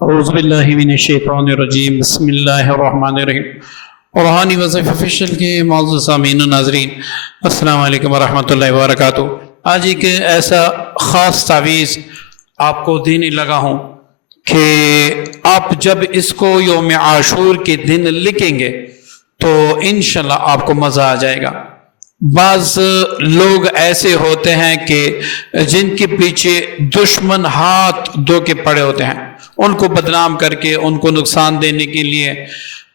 اعوذ باللہ من الشیطان الرجیم بسم اللہ الرحمن الرحیم روحانی وظیفہ فیشل کے معزز سامعین و ناظرین السلام علیکم ورحمۃ اللہ وبرکاتہ۔ آج ایک ایسا خاص تعویذ آپ کو دینے لگا ہوں کہ آپ جب اس کو یوم عاشور کے دن لکھیں گے تو انشاءاللہ آپ کو مزہ آ جائے گا۔ بعض لوگ ایسے ہوتے ہیں کہ جن کے پیچھے دشمن ہاتھ دھو کے پڑے ہوتے ہیں، ان کو بدنام کر کے ان کو نقصان دینے کے لیے،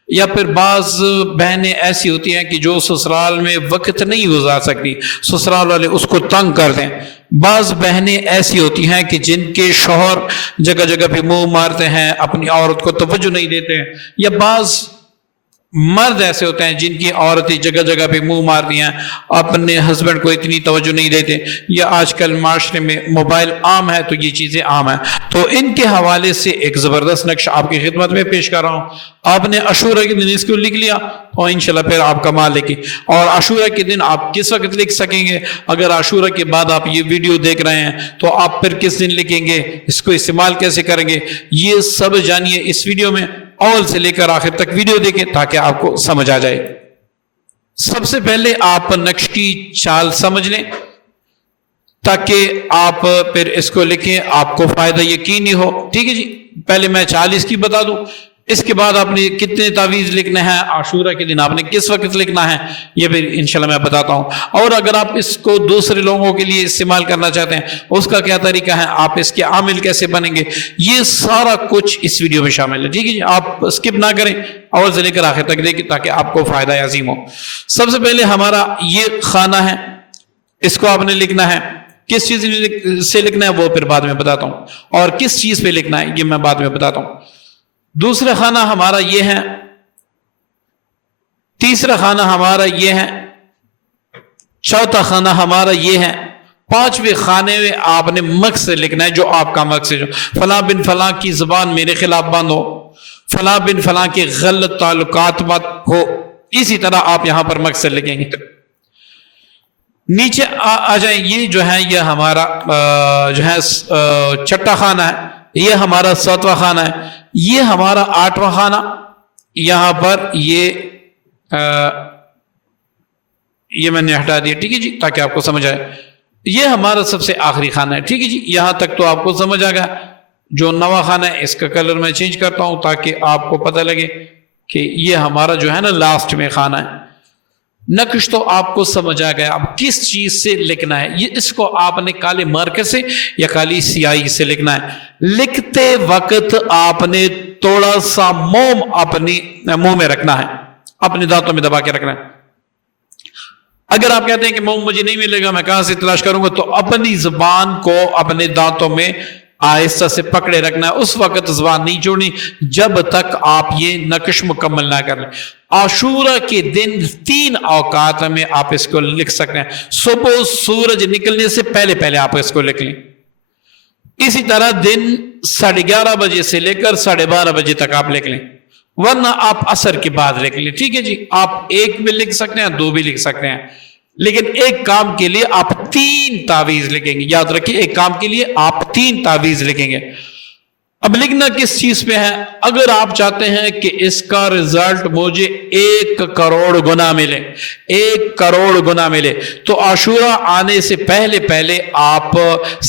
یا پھر بعض بہنیں ایسی ہوتی ہیں کہ جو سسرال میں وقت نہیں گزار سکتی، سسرال والے اس کو تنگ کر دیں۔ بعض بہنیں ایسی ہوتی ہیں کہ جن کے شوہر جگہ جگہ پہ منہ مارتے ہیں، اپنی عورت کو توجہ نہیں دیتے ہیں، یا بعض مرد ایسے ہوتے ہیں جن کی عورتیں جگہ جگہ پہ منہ مارتی ہیں، اپنے ہسبینڈ کو اتنی توجہ نہیں دیتے، یا آج کل معاشرے میں موبائل عام ہے تو یہ چیزیں عام ہیں۔ تو ان کے حوالے سے ایک زبردست نقش آپ کی خدمت میں پیش کر رہا ہوں۔ آپ نے عاشورہ کے دن اس کو لکھ لیا اور انشاءاللہ پھر آپ کمال لکھیں۔ اور عاشورہ کے دن آپ کس وقت لکھ سکیں گے؟ اگر عاشورہ کے بعد آپ یہ ویڈیو دیکھ رہے ہیں تو آپ پھر کس دن لکھیں گے، اس کو استعمال کیسے کریں گے، یہ سب جانیے اس ویڈیو میں۔ اول سے لے کر آخر تک ویڈیو دیکھیں تاکہ آپ کو سمجھ آ جائے۔ سب سے پہلے آپ نقش کی چال سمجھ لیں تاکہ آپ پھر اس کو لکھیں، آپ کو فائدہ یقینی ہو۔ ٹھیک ہے جی، پہلے میں 40 کی بتا دوں، اس کے بعد آپ نے کتنے تعویذ لکھنا ہے، عاشورہ کے دن آپ نے کس وقت لکھنا ہے، یہ پھر انشاءاللہ میں بتاتا ہوں۔ اور اگر آپ اس کو دوسرے لوگوں کے لیے استعمال کرنا چاہتے ہیں، اس کا کیا طریقہ ہے، آپ اس کے عامل کیسے بنیں گے، یہ سارا کچھ اس ویڈیو میں شامل ہے۔ ٹھیک ہے جی، آپ اسکپ نہ کریں اور سے لے کر آخر تک دیکھیں تاکہ آپ کو فائدہ عظیم ہو۔ سب سے پہلے ہمارا یہ خانہ ہے، اس کو آپ نے لکھنا ہے۔ کس چیز سے لکھنا ہے وہ پھر بعد میں بتاتا ہوں، اور کس چیز پہ لکھنا ہے یہ میں بعد میں بتاتا ہوں۔ دوسرا خانہ ہمارا یہ ہے، تیسرا خانہ ہمارا یہ ہے، چوتھا خانہ ہمارا یہ ہے، پانچویں خانے میں آپ نے مقصد لکھنا ہے، جو آپ کا مقصد جو فلاں بن فلاں کی زبان میرے خلاف بند ہو، فلاں بن فلاں کے غلط تعلقات مت ہو، اسی طرح آپ یہاں پر مقصد لکھیں گے۔ نیچے آ جائیں، یہ جو ہے یہ ہمارا جو ہے چھٹا خانہ ہے، یہ ہمارا 7واں خانہ ہے، یہ ہمارا 8واں خانہ، یہاں پر یہ میں نے ہٹا دیا۔ ٹھیک ہے جی، تاکہ آپ کو سمجھ آئے۔ یہ ہمارا سب سے آخری خانہ ہے۔ ٹھیک ہے جی، یہاں تک تو آپ کو سمجھ آ گیا۔ جو 9واں خانہ ہے اس کا کلر میں چینج کرتا ہوں تاکہ آپ کو پتہ لگے کہ یہ ہمارا جو ہے نا لاسٹ میں خانہ ہے۔ نقش تو آپ کو سمجھ آ گیا، اب کس چیز سے لکھنا ہے، یہ اس کو آپ نے کالے مارکر سے یا کالی سیاہی سے لکھنا ہے۔ لکھتے وقت آپ نے تھوڑا سا موم اپنی منہ میں رکھنا ہے، اپنے دانتوں میں دبا کے رکھنا ہے۔ اگر آپ کہتے ہیں کہ موم مجھے نہیں ملے گا، میں کہاں سے تلاش کروں گا، تو اپنی زبان کو اپنے دانتوں میں آہستہ سے پکڑے رکھنا ہے، اس وقت زبان نہیں چھوڑنی جب تک آپ یہ نقش مکمل نہ کر لیں۔ عاشورہ کے دن 3 اوقات میں آپ اس کو لکھ سکتے ہیں۔ صبح سورج نکلنے سے پہلے پہلے آپ اس کو لکھ لیں، اسی طرح دن 11:30 بجے سے لے کر 12:30 بجے تک آپ لکھ لیں، ورنہ آپ عصر کے بعد لکھ لیں۔ ٹھیک ہے جی، آپ 1 بھی لکھ سکتے ہیں، 2 بھی لکھ سکتے ہیں، لیکن ایک کام کے لیے آپ 3 تعویذ لکھیں گے۔ یاد رکھیے، ایک کام کے لیے آپ 3 تعویذ لکھیں گے۔ اب لکھنا کس چیز پہ ہے؟ اگر آپ چاہتے ہیں کہ اس کا رزلٹ مجھے 1 کروڑ گنا ملے، 1 کروڑ گنا ملے، تو عاشورہ آنے سے پہلے پہلے آپ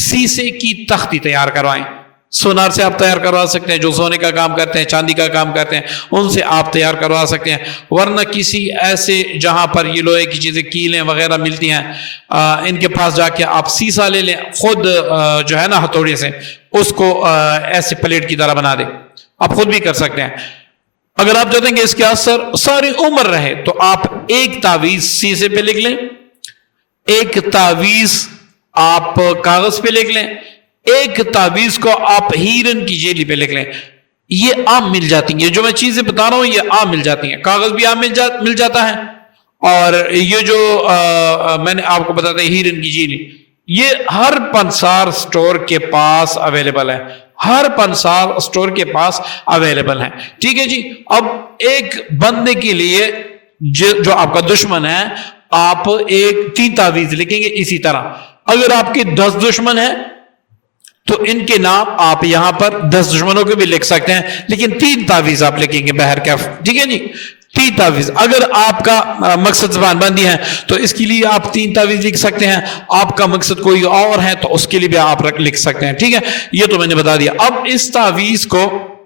سیسے کی تختی تیار کروائیں۔ سونار سے آپ تیار کروا سکتے ہیں، جو سونے کا کام کرتے ہیں، چاندی کا کام کرتے ہیں، ان سے آپ تیار کروا سکتے ہیں، ورنہ کسی ایسے جہاں پر یہ لوہے کی چیزیں کیلیں وغیرہ ملتی ہیں، ان کے پاس جا کے آپ سیسا لے لیں، خود جو ہے نا ہتھوڑے سے اس کو ایسے پلیٹ کی طرح بنا دیں، آپ خود بھی کر سکتے ہیں۔ اگر آپ چاہتے ہیں کہ اس کے اثر ساری عمر رہے تو آپ 1 تعویذ سیسے پہ لکھ لیں، 1 تعویذ آپ کاغذ پہ لکھ لیں، 1 تعویذ کو آپ ہیرن کی جیلی پہ لکھ لیں۔ یہ عام مل جاتی ہیں، جو میں چیزیں بتا رہا ہوں یہ عام مل جاتی ہیں، کاغذ بھی عام مل جاتا ہے، اور یہ جو میں نے آپ کو بتاتا ہے ہیرن کی جیلی، یہ ہر پنسار سٹور کے پاس اویلیبل ہے، ہر پنسار سٹور کے پاس اویلیبل ہے۔ ٹھیک ہے جی، اب ایک بندے کے لیے جو آپ کا دشمن ہے، آپ 3 تعویذ لکھیں گے۔ اسی طرح اگر آپ کے 10 دشمن ہیں، تو ان کے نام آپ یہاں پر 10 دشمنوں کے بھی لکھ سکتے ہیں، لیکن 3 تعویذ آپ لکھیں گے بہرکیف، ٹھیک ہے جی، 3 تعویذ۔ اگر آپ کا مقصد زبان بندی ہے تو اس کے لیے آپ 3 تعویذ لکھ سکتے ہیں، آپ کا مقصد کوئی اور ہے تو اس کے لیے بھی آپ لکھ سکتے ہیں، ٹھیک ہے۔ یہ تو میں نے بتا دیا۔ اب اس تعویذ کو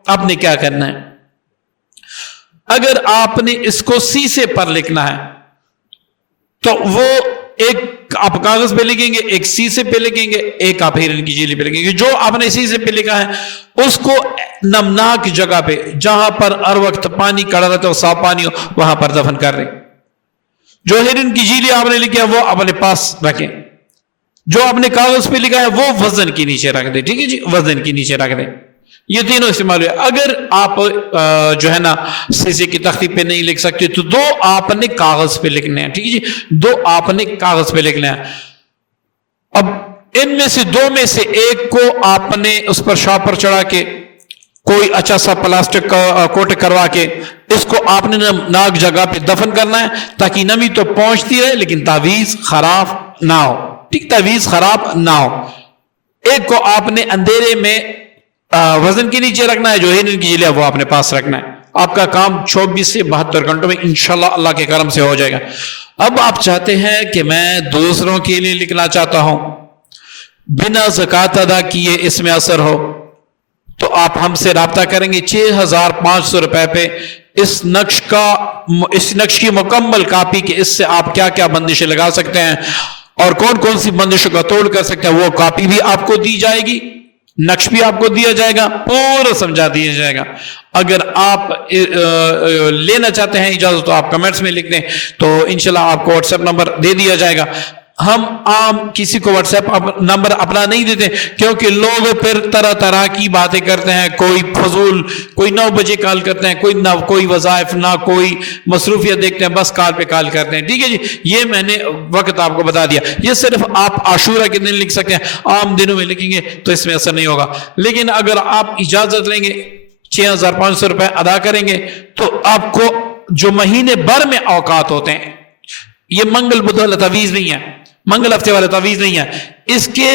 آپ نے کیا کرنا ہے، اگر آپ نے اس کو سیسے پر لکھنا ہے تو وہ ایک آپ کاغذ پہ لکھیں گے، ایک سیسے پہ لکھیں گے، ایک آپ ہرن کی جیلی پہ لکھیں گے۔ جو آپ نے سیسے پہ لکھا ہے اس کو نمناک جگہ پہ، جہاں پر ہر وقت پانی کڑا رہتا ہو، صاف پانی ہو، وہاں پر دفن کر دیں۔ جو ہرن کی جیلی آپ نے لکھا ہے وہ اپنے پاس رکھیں، جو آپ نے کاغذ پہ لکھا ہے وہ وزن کے نیچے رکھ دیں، ٹھیک ہے جی، وزن کے نیچے رکھ دیں۔ یہ تینوں استعمال ہوئے۔ اگر آپ جو ہے نا سیسے کی تختی پہ نہیں لکھ سکتے تو 2 آپ نے کاغذ پہ لکھنے ہیں، ٹھیک ہے جی، 2 آپ نے کاغذ پہ لکھنے ہیں۔ اب ان میں سے 2 میں سے ایک کو آپ نے اس پر شاپر چڑھا کے کوئی اچھا سا پلاسٹک کا کوٹ کروا کے اس کو آپ نے ناک جگہ پہ دفن کرنا ہے، تاکہ نمی تو پہنچتی رہے لیکن تعویذ خراب نہ ہو، ٹھیک، تعویذ خراب نہ ہو۔ ایک کو آپ نے اندھیرے میں وزن کے نیچے رکھنا ہے، جو ہرن کی جیلی ہے وہ اپنے پاس رکھنا ہے۔ آپ کا کام 24 سے 72 گھنٹوں میں انشاءاللہ اللہ کے کرم سے ہو جائے گا۔ اب آپ چاہتے ہیں کہ میں دوسروں کے لیے لکھنا چاہتا ہوں، بنا زکوٰۃ ادا کیے اس میں اثر ہو، تو آپ ہم سے رابطہ کریں گے 6500 روپے پہ اس نقش کی مکمل کاپی کے، اس سے آپ کیا کیا بندشیں لگا سکتے ہیں اور کون کون سی بندشوں کا توڑ کر سکتے ہیں، وہ کاپی بھی آپ کو دی جائے گی، نقش بھی آپ کو دیا جائے گا، پورا سمجھا دیا جائے گا۔ اگر آپ لینا چاہتے ہیں اجازت تو آپ کمنٹس میں لکھ دیں، تو انشاءاللہ آپ کو واٹس ایپ نمبر دے دیا جائے گا۔ ہم عام کسی کو واٹس ایپ نمبر اپنا نہیں دیتے، کیونکہ لوگ پھر طرح طرح کی باتیں کرتے ہیں، کوئی فضول، کوئی 9 بجے کال کرتے ہیں، کوئی نہ کوئی وظائف، نہ کوئی مصروفیت دیکھتے ہیں، بس کال پہ کال کرتے ہیں، ٹھیک ہے جی۔ یہ میں نے وقت آپ کو بتا دیا، یہ صرف آپ عاشورہ کے دن لکھ سکتے ہیں، عام دنوں میں لکھیں گے تو اس میں اثر نہیں ہوگا۔ لیکن اگر آپ اجازت لیں گے 6500 روپے ادا کریں گے تو آپ کو جو مہینے بھر میں اوقات ہوتے ہیں، یہ منگل بدھ والا تعویذ نہیں ہے، منگل ہفتے والا تعویذ نہیں ہے، اس کے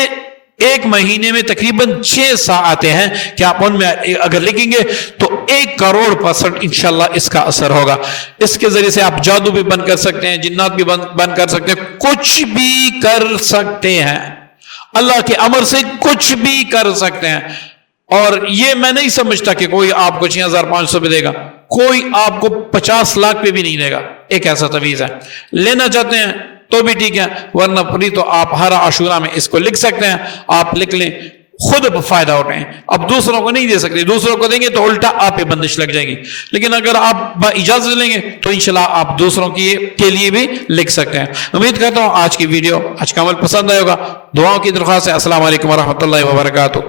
ایک مہینے میں تقریباً 6 ساعتیں ہیں کہ آپ ان میں اگر لکھیں گے تو 1,00,00,000% انشاءاللہ اس کا اثر ہوگا۔ اس کے ذریعے سے آپ جادو بھی بند کر سکتے ہیں، جنات بھی بند کر سکتے ہیں، کچھ بھی کر سکتے ہیں، اللہ کے امر سے کچھ بھی کر سکتے ہیں۔ اور یہ میں نہیں سمجھتا کہ کوئی آپ کو 6500 پہ دے گا، کوئی آپ کو 50 لاکھ پہ بھی نہیں دے گا۔ ایک ایسا تعویذ ہے، لینا چاہتے ہیں تو بھی ٹھیک ہے، ورنہ پوری تو آپ ہر عاشورہ میں اس کو لکھ سکتے ہیں، آپ لکھ لیں، خود فائدہ اٹھائیں۔ اب دوسروں کو نہیں دے سکتے، دوسروں کو دیں گے تو الٹا آپ پہ بندش لگ جائے گی، لیکن اگر آپ اجازت لیں گے تو انشاءاللہ آپ دوسروں کے لیے بھی لکھ سکتے ہیں۔ امید کرتا ہوں آج کی ویڈیو، آج کا عمل پسند آئے ہوگا۔ دعاؤں کی درخواست ہے۔ السلام علیکم ورحمۃ اللہ وبرکاتہ۔